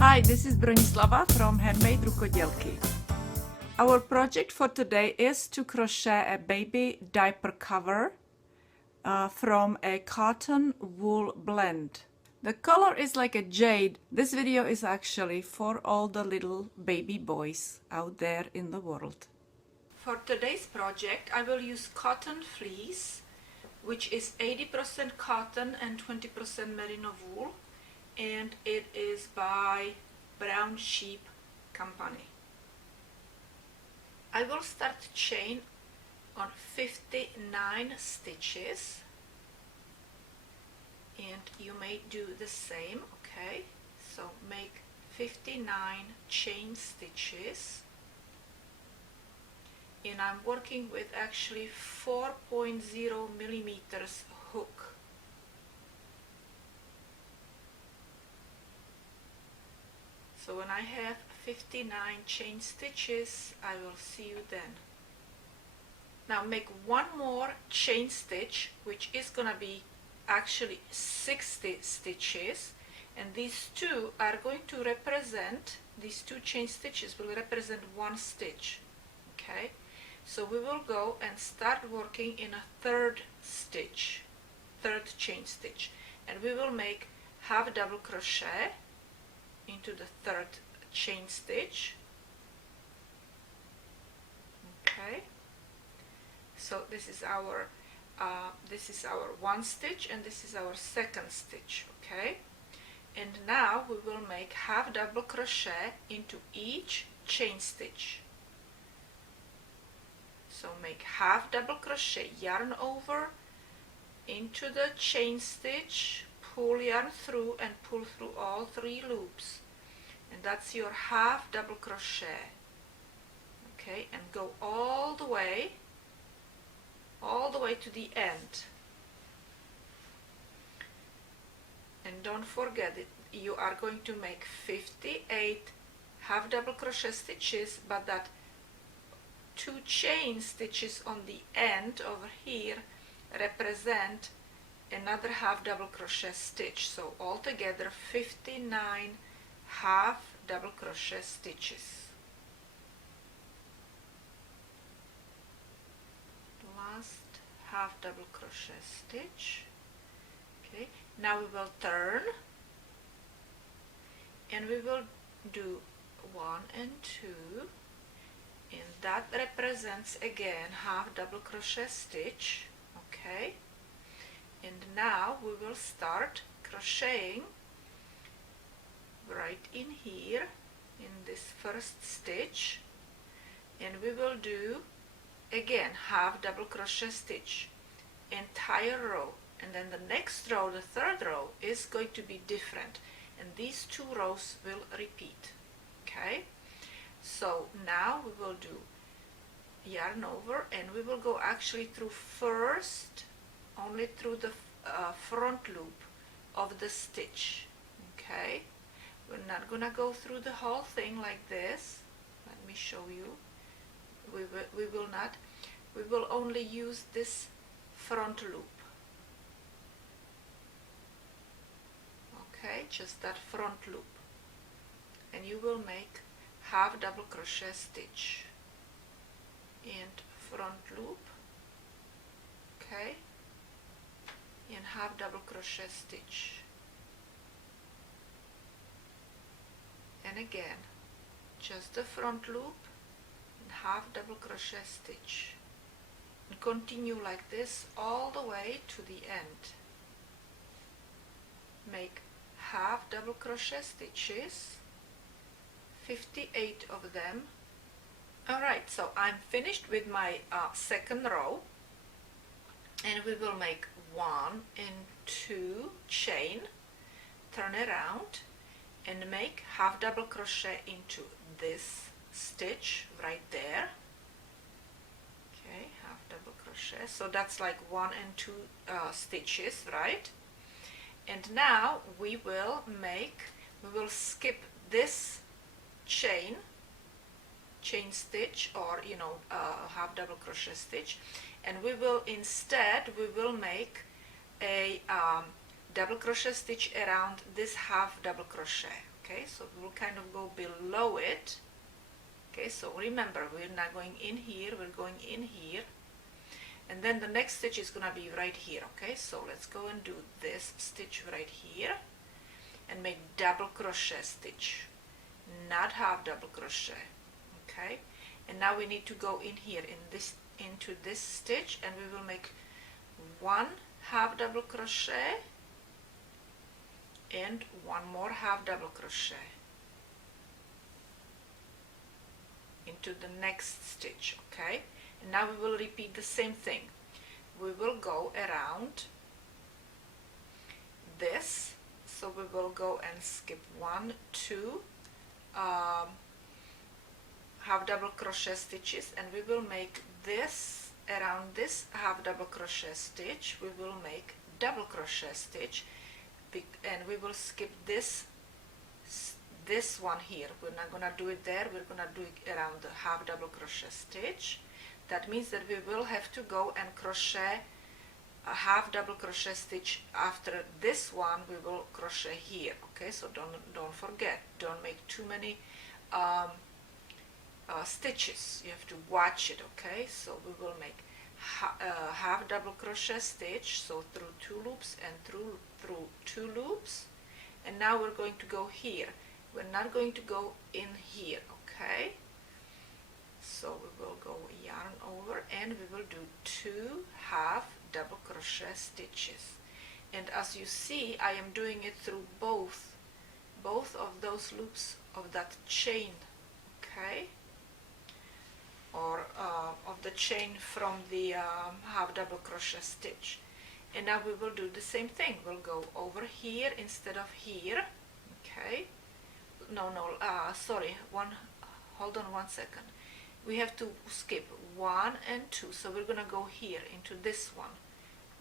Hi, this is Bronislava from HandMadeRukodelky. Our project for today is to crochet a baby diaper cover from a cotton wool blend. The color is like a jade. This video is actually for all the little baby boys out there in the world. For today's project, I will use cotton fleece, which is 80% cotton and 20% merino wool, and it is by Brown Sheep Company. I will start chain on 59 stitches, and you may do the same. Okay, so make 59 chain stitches, and I'm working with actually 4.0 millimeters hook. So when I have 59 chain stitches, I will see you then. Now make one more chain stitch, which is gonna be actually 60 stitches, and these two are going to represent, these two chain stitches will represent one stitch. Okay, so we will go and start working in a third chain stitch, and we will make half double crochet into the third chain stitch. Okay, so this is our one stitch, and this is our second stitch. Okay, and now we will make half double crochet into each chain stitch. So make half double crochet, yarn over into the chain stitch, pull yarn through and pull through all 3 loops, and that's your half double crochet. Okay, and go all the way to the end. And don't forget it, you are going to make 58 half double crochet stitches, but that 2 chain stitches on the end over here represent another half double crochet stitch. So altogether 59 half double crochet stitches. Last half double crochet stitch. Okay, now we will turn, and we will do 1 and 2, and that represents again half double crochet stitch. Okay, and now we will start crocheting right in here in this first stitch, and we will do again half double crochet stitch entire row, and then the next row, the third row, is going to be different, and these 2 rows will repeat. Okay, so now we will do yarn over, and we will go actually through first only through the front loop of the stitch. Okay, we're not gonna go through the whole thing like this. Let me show you. We will not. We will only use this front loop. Okay, just that front loop, and you will make half double crochet stitch and front loop. Okay, and half double crochet stitch, and again just the front loop and half double crochet stitch, and continue like this all the way to the end. Make half double crochet stitches, 58 of them. Alright, so I'm finished with my second row, and we will make 1 and 2 chain, turn around, and make half double crochet into this stitch right there. Okay, half double crochet, so that's like 1 and 2 stitches, right? And now we will skip this chain stitch, or half double crochet stitch, and we will make a double crochet stitch around this half double crochet. Okay, so we will kind of go below it. Okay, so remember, we're not going in here, we're going in here, and then the next stitch is gonna be right here. Okay, so let's go and do this stitch right here and make double crochet stitch, not half double crochet. Okay, and now we need to go in here into this stitch, and we will make one half double crochet and one more half double crochet into the next stitch. Okay, and now we will repeat the same thing. We will go around this, so we will go and skip 1, 2 half double crochet stitches, and we will make this around this half double crochet stitch. We will make double crochet stitch, and we will skip this one here. We're not gonna do it there, we're gonna do it around the half double crochet stitch. That means that we will have to go and crochet a half double crochet stitch after this one. We will crochet here. Okay, so don't forget, don't make too many stitches. You have to watch it. Okay, so we will make half double crochet stitch, so through 2 loops and through 2 loops, and now we're going to go here. We're not going to go in here. Okay, so we will go yarn over and we will do 2 half double crochet stitches, and as you see, I am doing it through both of those loops of that chain. Okay, or of the chain from the half double crochet stitch. And now we will do the same thing. We'll go over here instead of here. Okay, sorry, hold on 1 second. We have to skip 1 and 2, so we're gonna go here into this one.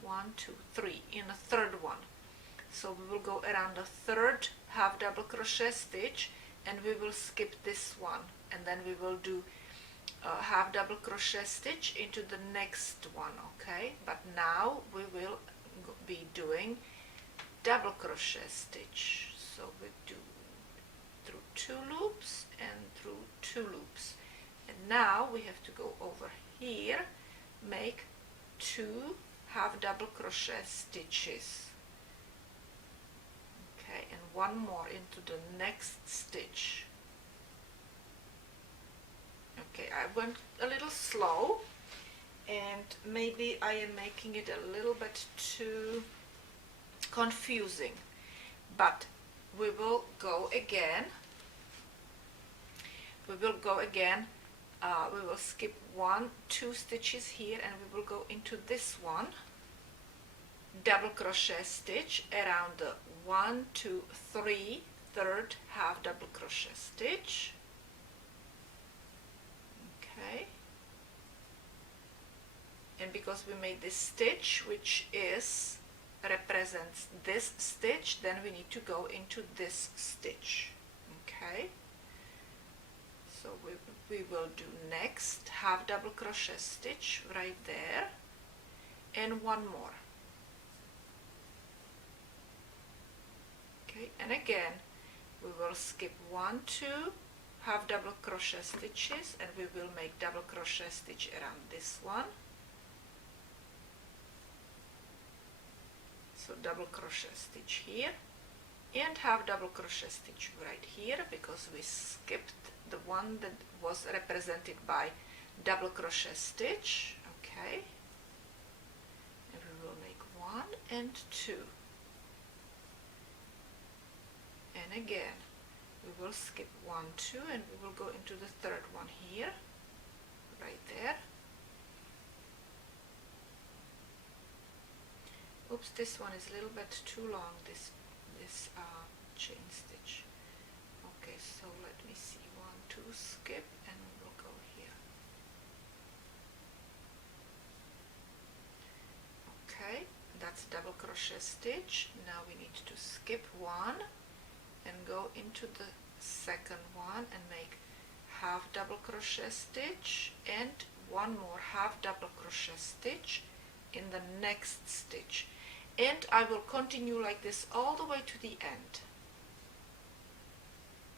1, 2, 3 in the third one. So we will go around the third half double crochet stitch, and we will skip this one, and then we will do half double crochet stitch into the next one. Okay, but now we will be doing double crochet stitch, so we do through 2 loops and through 2 loops, and now we have to go over here, make 2 half double crochet stitches. Okay, and 1 more into the next stitch. Okay, I went a little slow, and maybe I am making it a little bit too confusing, but we will go again. We will skip 1, 2 stitches here, and we will go into this one, double crochet stitch around the 1, 2, 3 third half double crochet stitch. Okay, and because we made this stitch which represents this stitch, then we need to go into this stitch. Okay, so we will do next half double crochet stitch right there, and 1 more. Okay, and again we will skip 1, 2 half double crochet stitches, and we will make double crochet stitch around this one. So double crochet stitch here, and half double crochet stitch right here, because we skipped the one that was represented by double crochet stitch. Okay, and we will make 1 and 2, and again we will skip 1, 2, and we will go into the third one here, right there. Oops, this one is a little bit too long, this chain stitch. Okay, so let me see, 1, 2, skip, and we will go here. Okay, that's double crochet stitch. Now we need to skip 1 and go into the second one and make half double crochet stitch and 1 more half double crochet stitch in the next stitch, and I will continue like this all the way to the end.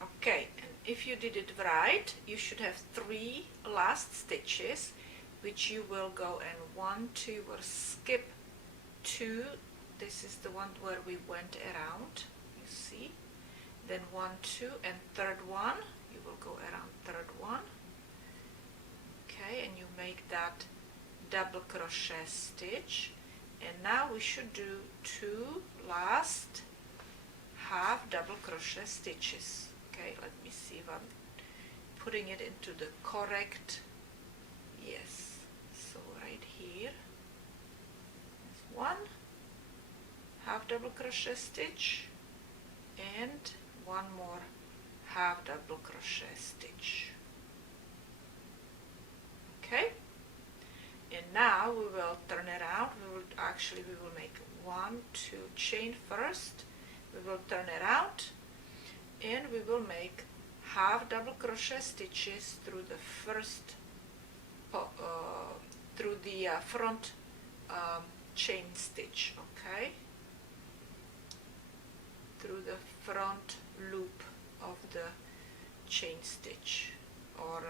Okay, and if you did it right, you should have 3 last stitches, which you will go and 1, 2, or skip 2. This is the one where we went around, you see. Then 1, 2, and third one, you will go around third one. Okay, and you make that double crochet stitch. And now we should do 2 last half double crochet stitches. Okay, let me see if I'm putting it into the correct, yes, so right here is 1 half double crochet stitch and 1 more half double crochet stitch. Okay, and now we will turn it around. We will make 1, 2 chain first, we will turn it out, and we will make half double crochet stitches through the first through the front chain stitch. Okay, through the front loop of the chain stitch, or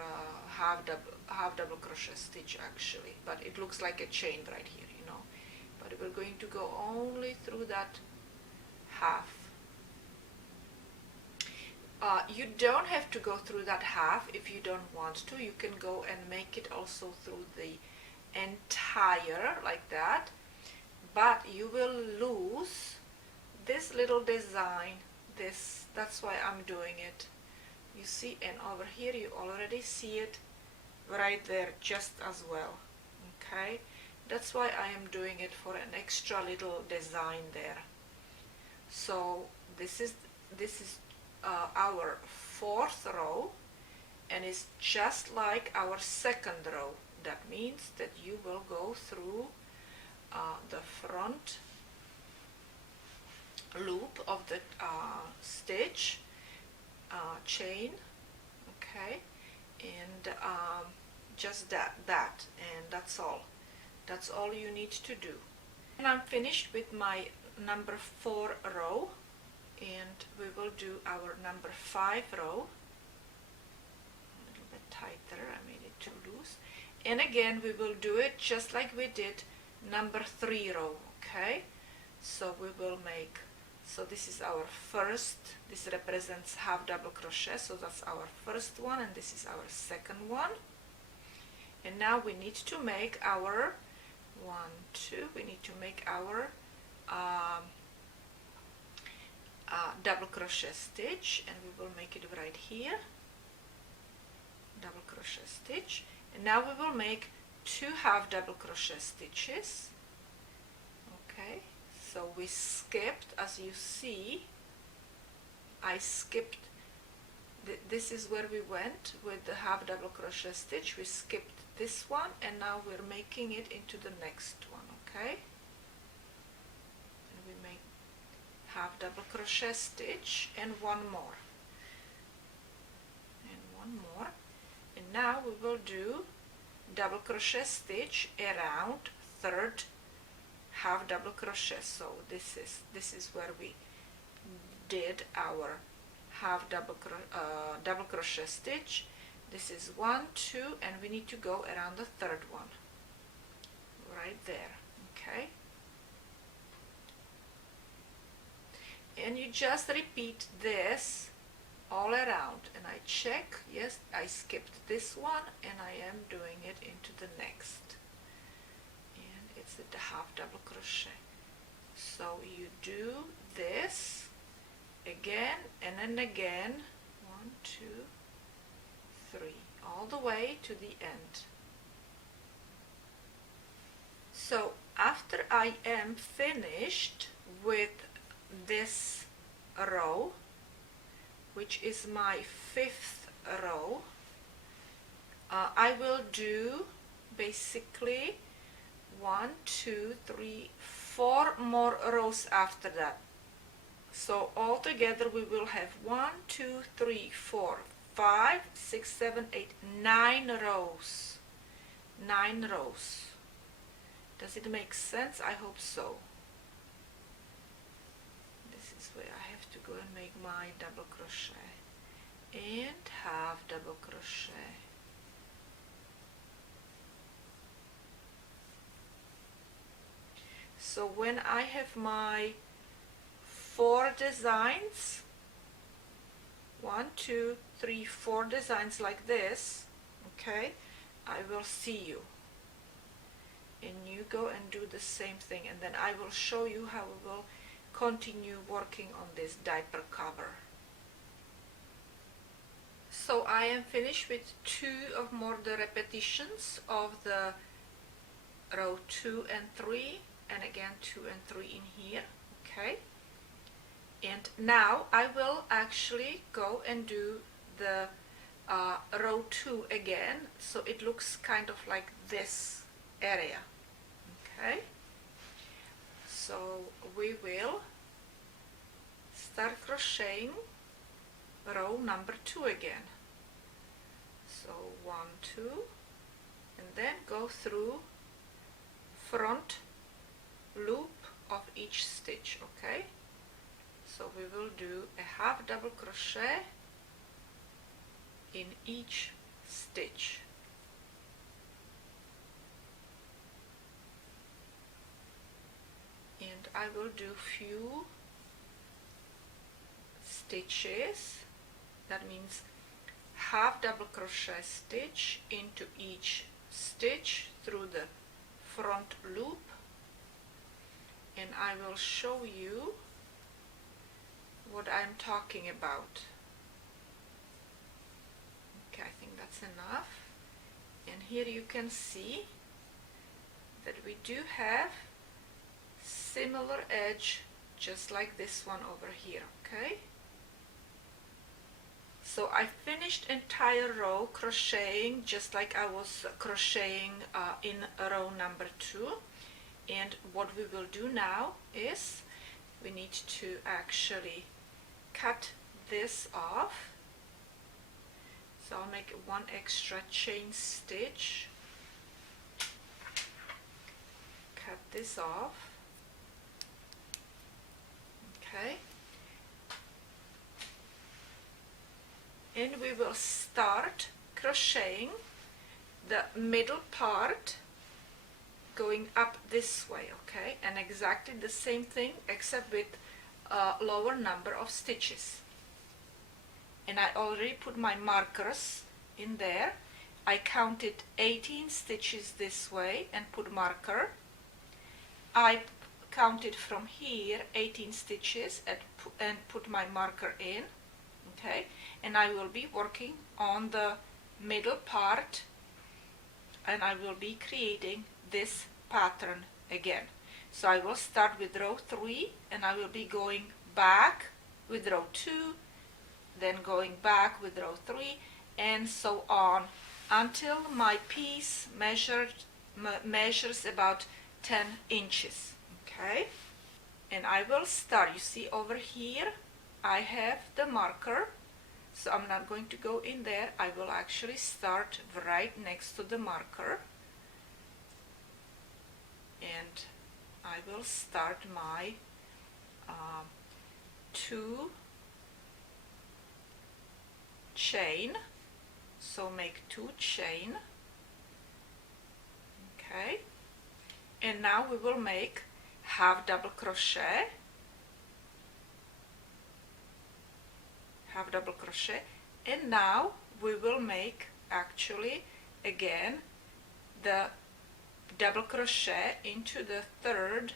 half double crochet stitch actually, but it looks like a chain right here, you know, but we're going to go only through that half. You don't have to go through that half if you don't want to. You can go and make it also through the entire like that, but you will lose this little design. That's why I'm doing it, you see, and over here you already see it right there just as well. Okay, that's why I am doing it for an extra little design there. So this is our 4th row, and it's just like our 2nd row. That means that you will go through the front loop of the stitch chain, okay, and just that, and that's all you need to do. And I'm finished with my number 4 row, and we will do our number 5 row. A little bit tighter, I made it too loose. And again we will do it just like we did number 3 row. Okay, so we will make, so this is our first, this represents half double crochet, so that's our first one, and this is our second one. And now we need to make our 1, 2, we need to make our double crochet stitch, and we will make it right here, double crochet stitch, and now we will make 2 half double crochet stitches. Okay, so we skipped, as you see, I skipped, this is where we went with the half double crochet stitch, we skipped this one, and now we're making it into the next one. Okay, and we make half double crochet stitch and 1 more, and 1 more, and now we will do double crochet stitch around 3rd half double crochet. So this is where we did our half double crochet stitch. This is 1, 2, and we need to go around the 3rd one right there. Okay, and you just repeat this all around, and I check, yes, I skipped this one, and I am doing it into the next, and it's the half double crochet. So you do this again and then again, 1, 2, 3, all the way to the end. So after I am finished with this row, which is my 5th row, I will do basically 1, 2, 3, 4 more rows after that. So altogether we will have 1, 2, 3, 4, 5, 6, 7, 8, 9 rows. 9 rows. Does it make sense? I hope so. This is where I have to go and make my double crochet. and half double crochet. So when I have my 4 designs, 1, 2, 3, 4 designs like this, okay, I will see you, and you go and do the same thing, and then I will show you how we will continue working on this diaper cover. So I am finished with 2 of more the repetitions of the row 2 and 3, and again 2 and 3 in here, okay. And now I will actually go and do the row 2 again, so it looks kind of like this area, okay. So we will start crocheting row number 2 again. So 1, 2, and then go through front loop of each stitch, okay. So we will do a half double crochet in each stitch. And I will do few stitches. That means half double crochet stitch into each stitch through the front loop, and I will show you what I'm talking about. Okay, I think that's enough. And here you can see that we do have similar edge just like this one over here, okay. So I finished entire row crocheting just like I was crocheting in row number 2, and what we will do now is we need to actually cut this off. So I'll make 1 extra chain stitch, cut this off, okay, and we will start crocheting the middle part going up this way, okay, and exactly the same thing except with a lower number of stitches. And I already put my markers in there. I counted 18 stitches this way and put marker. I counted from here 18 stitches and put my marker in, okay, and I will be working on the middle part, and I will be creating this pattern again. So I will start with row 3, and I will be going back with row 2, then going back with row 3, and so on until my piece measures about 10 inches, okay. And I will start, you see over here I have the marker, so I'm not going to go in there. I will actually start right next to the marker, and I will start my 2 chain. So make 2 chain, okay, and now we will make half double crochet, and now we will make actually again the double crochet into the third,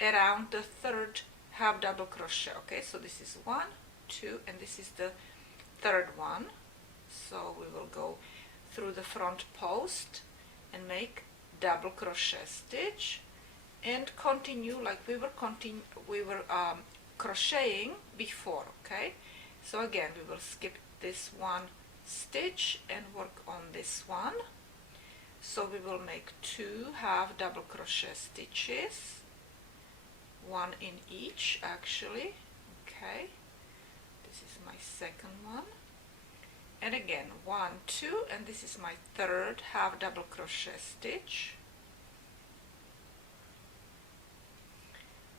around the third half double crochet, okay. So this is 1, 2, and this is the third one. So we will go through the front post and make double crochet stitch and continue like we were crocheting before, okay. So again we will skip this 1 stitch and work on this one. So we will make 2 half double crochet stitches, 1 in each actually, okay. This is my second one, and again 1, 2, and this is my third half double crochet stitch,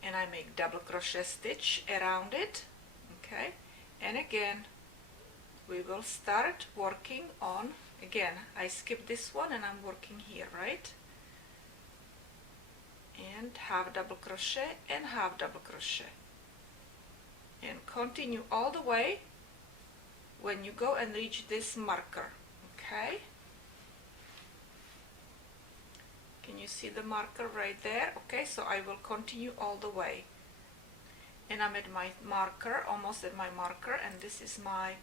and I make double crochet stitch around it, okay, and again we will start working on, again, I skipped this one and I'm working here, right? And half double crochet and half double crochet, and continue all the way when you go and reach this marker. Okay, can you see the marker right there? Okay, so I will continue all the way, and I'm at my marker, almost at my marker, and this is my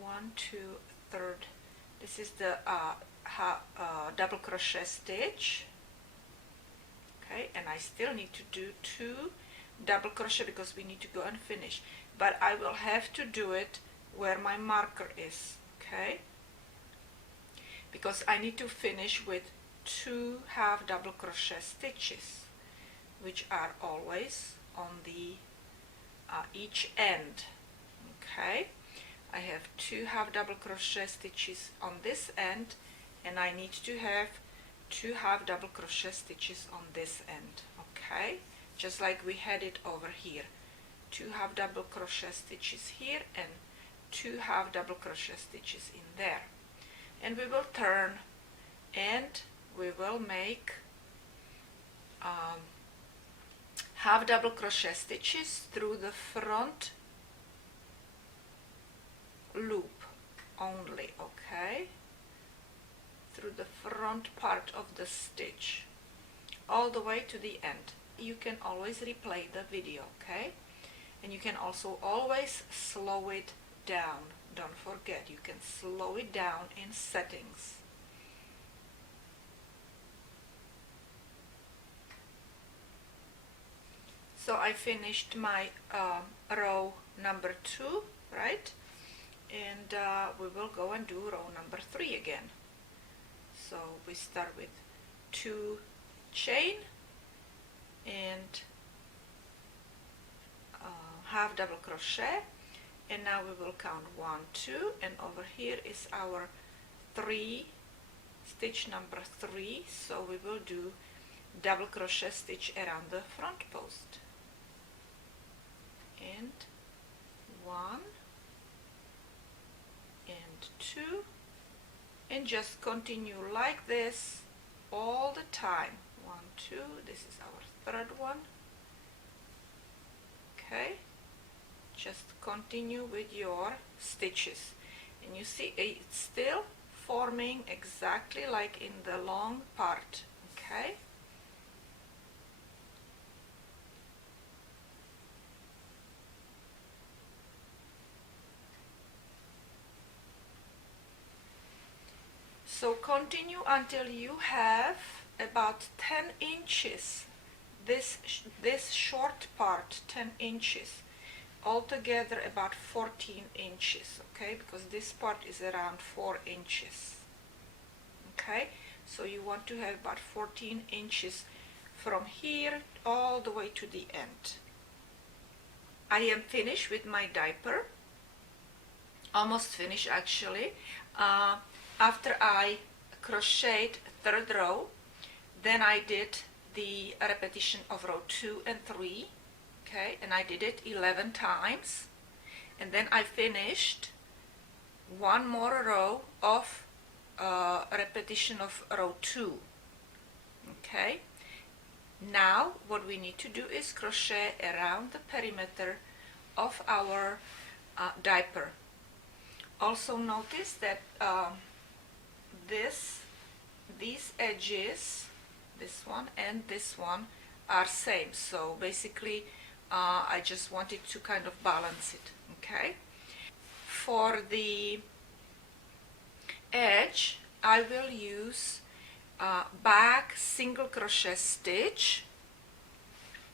1, 2, 3rd. This is the double crochet stitch. Okay, and I still need to do 2 double crochet because we need to go and finish, but I will have to do it where my marker is. Okay, because I need to finish with 2 half double crochet stitches, which are always on the each end. Okay, I have 2 half double crochet stitches on this end, and I need to have 2 half double crochet stitches on this end. Okay, just like we had it over here, 2 half double crochet stitches here and 2 half double crochet stitches in there, and we will turn and we will make half double crochet stitches through the front loop only. Okay, through the front part of the stitch all the way to the end. You can always replay the video, okay, and you can also always slow it down. Don't forget, you can slow it down in settings. So I finished my row number 2, right, and we will go and do row number 3 again. So we start with 2 chain and half double crochet, and now we will count 1, 2, and over here is our 3 stitch number 3, so we will do double crochet stitch around the front post, and 1 and 2, and just continue like this all the time. 1, 2, this is our 3rd one. Okay, just continue with your stitches, and you see it's still forming exactly like in the long part. Okay, so continue until you have about 10 inches, this short part 10 inches, altogether about 14 inches, okay, because this part is around 4 inches. Okay, so you want to have about 14 inches from here all the way to the end. I am finished with my diaper, almost finished actually. After I crocheted 3rd row, then I did the repetition of row 2 and 3, okay, and I did it 11 times, and then I finished one more row of repetition of row 2. Okay, now what we need to do is crochet around the perimeter of our diaper. Also notice that these edges, this one and this one, are same, so basically I just wanted to kind of balance it. Okay, for the edge I will use back single crochet stitch.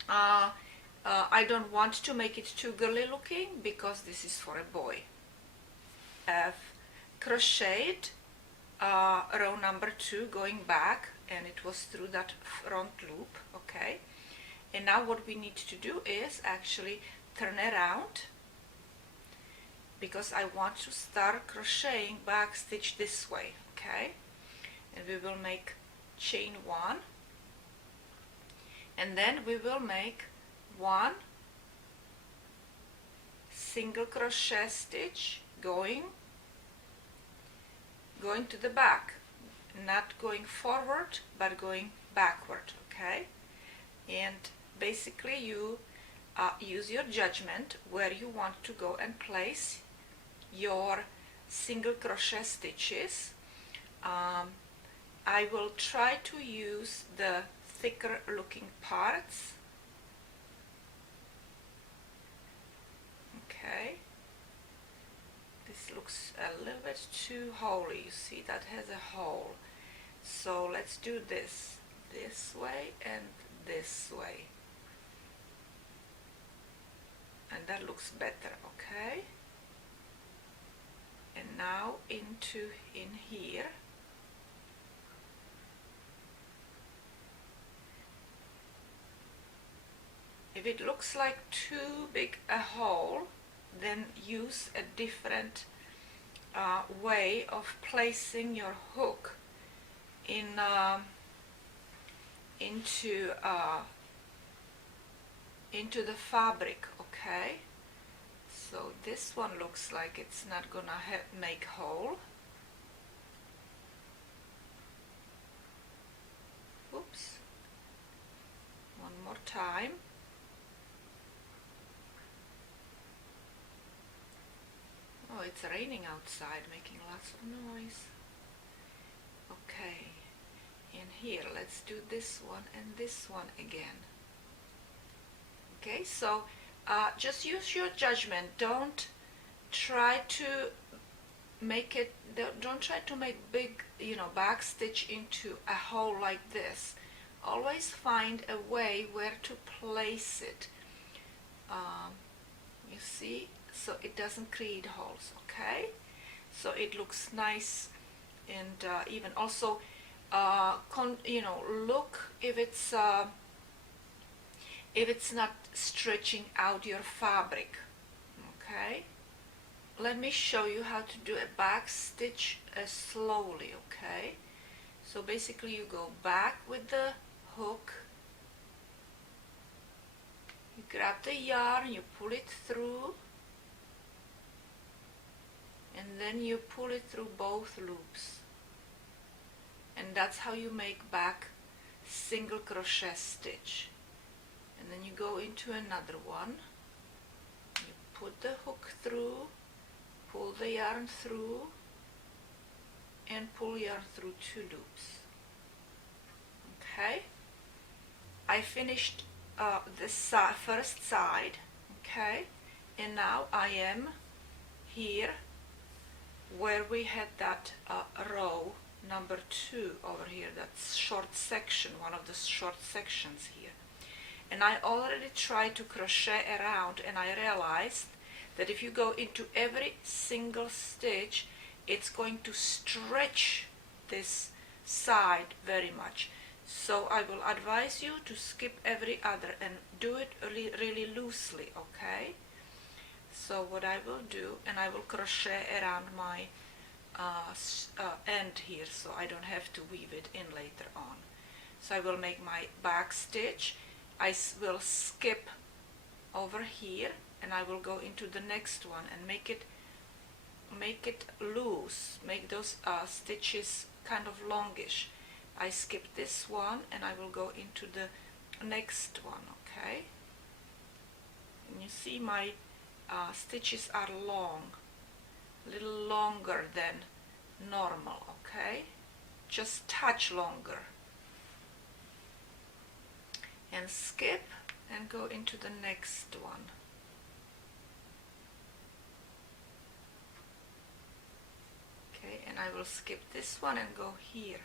I don't want to make it too girly looking because this is for a boy. I've crocheted row number 2 going back, and it was through that front loop. Okay, and now what we need to do is actually turn around, because I want to start crocheting back stitch this way. Okay, and we will make chain 1, and then we will make 1 single crochet stitch going to the back, not going forward but going backward, okay? And basically you use your judgment where you want to go and place your single crochet stitches. I will try to use the thicker looking parts. Okay, this looks a little bit too holy. You see that has a hole, so let's do this way and this way, and that looks better. Okay, and now in here. If it looks like too big a hole, then use a different way of placing your hook in into the fabric. Okay, so this one looks like it's not gonna make hole. Oops, one more time. Oh, it's raining outside, making lots of noise. Okay, and here, let's do this one and this one again. Okay, so just use your judgment. Don't try to make it, don't try to make big, back stitch into a hole like this. Always find a way where to place it. You see? So it doesn't create holes. Okay, so it looks nice and even. Also look if it's not stretching out your fabric. Okay, let me show you how to do a back stitch slowly. Okay, so basically you go back with the hook, you grab the yarn, you pull it through, and then you pull it through both loops, and that's how you make back single crochet stitch. And then you go into another one, you put the hook through, pull the yarn through, and pull yarn through 2 loops. Okay, I finished this first side. Okay, and now I am here where we had that row number 2 over here, that short section, one of the short sections here. And I already tried to crochet around, and I realized that if you go into every single stitch, it's going to stretch this side very much. So I will advise you to skip every other and do it really loosely. Okay, so what I will do, and I will crochet around my end here so I don't have to weave it in later on. So I will make my back stitch, I will skip over here, and I will go into the next one and make it loose, make those stitches kind of longish. I skip this one and I will go into the next one. Okay, and you see my stitches are long, a little longer than normal. Okay, just touch longer, and skip and go into the next one. Okay, and I will skip this one and go here,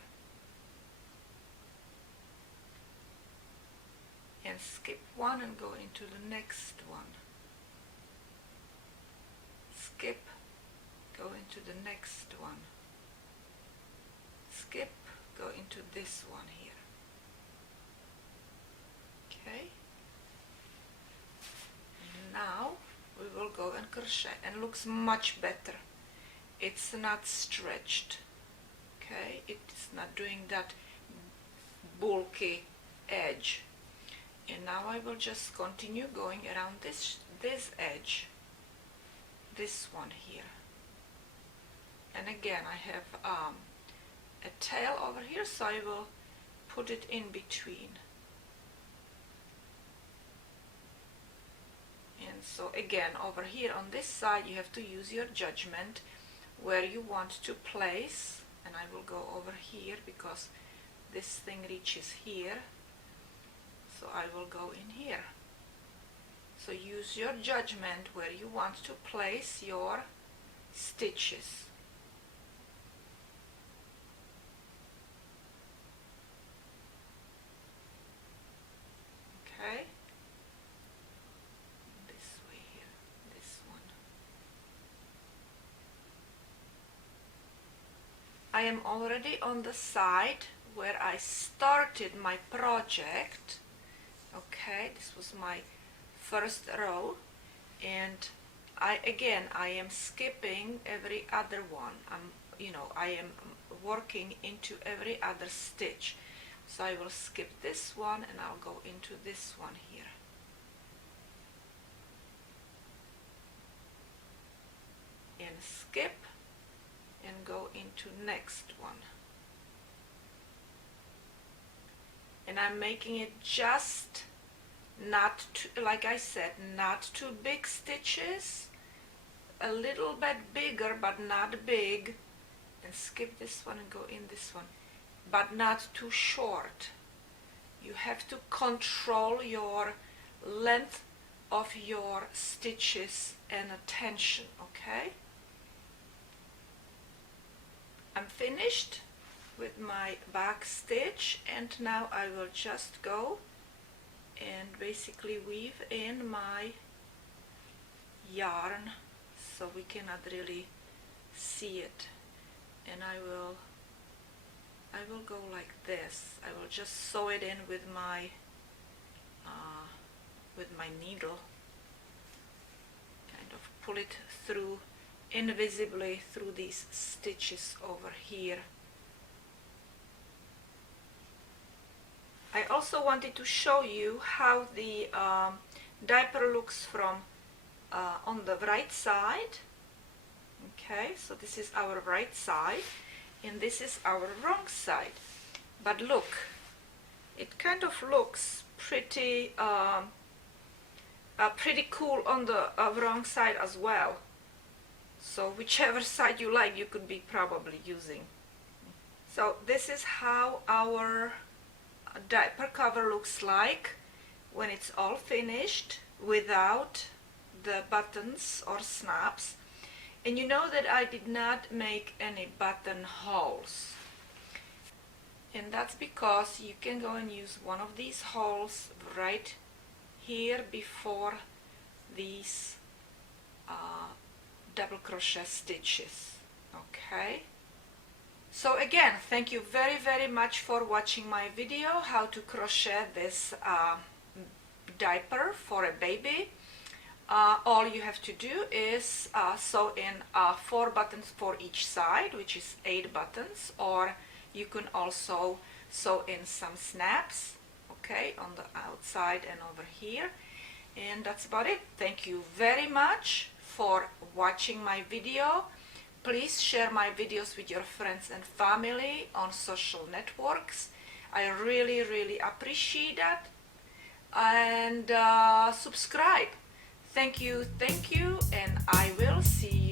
and skip one and go into the next one, skip, go into the next one, skip, go into this one here. Okay, now we will go and crochet, and looks much better. It's not stretched. Okay, it's not doing that bulky edge. And now I will just continue going around this edge, this one here. And again, I have a tail over here, so I will put it in between. And so again, over here on this side, you have to use your judgment where you want to place. And I will go over here because this thing reaches here. So I will go in here. So use your judgment where you want to place your stitches. Okay, this way here, this one. I am already on the side where I started my project. Okay, this was my first row, and I am skipping every other one. I am working into every other stitch. So I will skip this one and I'll go into this one here. And skip and go into next one. And I'm making it just not too, like I said, not too big stitches, a little bit bigger but not big, and skip this one and go in this one, but not too short. You have to control your length of your stitches and attention, okay? I'm finished with my back stitch, and now I will just go and basically weave in my yarn so we cannot really see it. And I will go like this. I will just sew it in with my needle, kind of pull it through invisibly through these stitches over here. I also wanted to show you how the diaper looks from on the right side. Okay, so this is our right side and this is our wrong side. But look, it kind of looks pretty pretty cool on the wrong side as well. So whichever side you like, you could be probably using. So this is how our diaper cover looks like when it's all finished without the buttons or snaps. And you know that I did not make any buttonholes, and that's because you can go and use one of these holes right here before these double crochet stitches. Okay, so again, thank you very much for watching my video how to crochet this diaper for a baby. All you have to do is sew in 4 buttons for each side, which is 8 buttons, or you can also sew in some snaps, okay, on the outside and over here. And that's about it. Thank you very much for watching my video. Please share my videos with your friends and family on social networks. I really appreciate that. And subscribe. Thank you, and I will see you